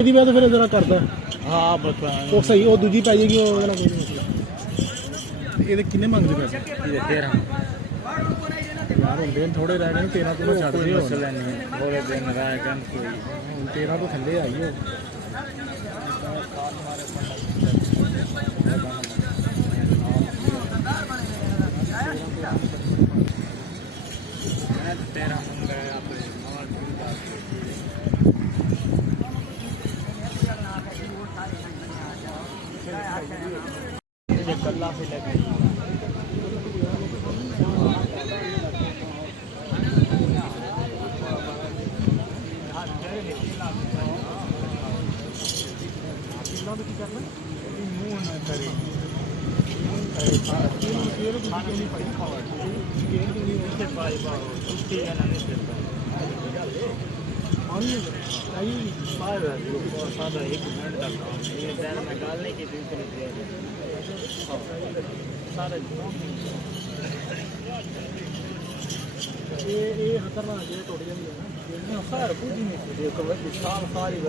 ਇਹਦੀ ਬਾਅਦ ਫਿਰ ਜਰਾ ਕਰਦਾ ਹਾਂ ਬਸ ਉਹ ਸਹੀ ਉਹ ਦੂਜੀ ਪੈ ਜਾਏਗੀ ਉਹਦੇ ਨਾਲ ਕੋਈ ਮਸਲਾ। ਇਹਦੇ ਕਿੰਨੇ ਮੰਗਦੇ ਪੈਸੇ? ਇਹਦੇ 13 ਯਾਰ ਹੁੰਦੇ ਥੋੜੇ ਰਹਿ ਗਏ 13 ਤੋਂ ਛੱਡ ਕੋਈ ਦੇ ਮਸਲਾ ਨਹੀਂ ਥੋੜੇ ਦਿਨ ਰਹਿ ਗਏ ਕੋਈ 13 ਤੋਂ ਥੱਲੇ ਆਈ ਹੋ। तेरा मंगा है आप कल्ला से लगे मुँह न करे ਇਹ ਖਤਰਨਾਕ ਜੇ ਟੁੱਟ ਜਾਂਦੀ ਹੈ ਨਾ ਸਾਰ ਪੂਰੀ ਨਹੀਂ ਸਾਰੀ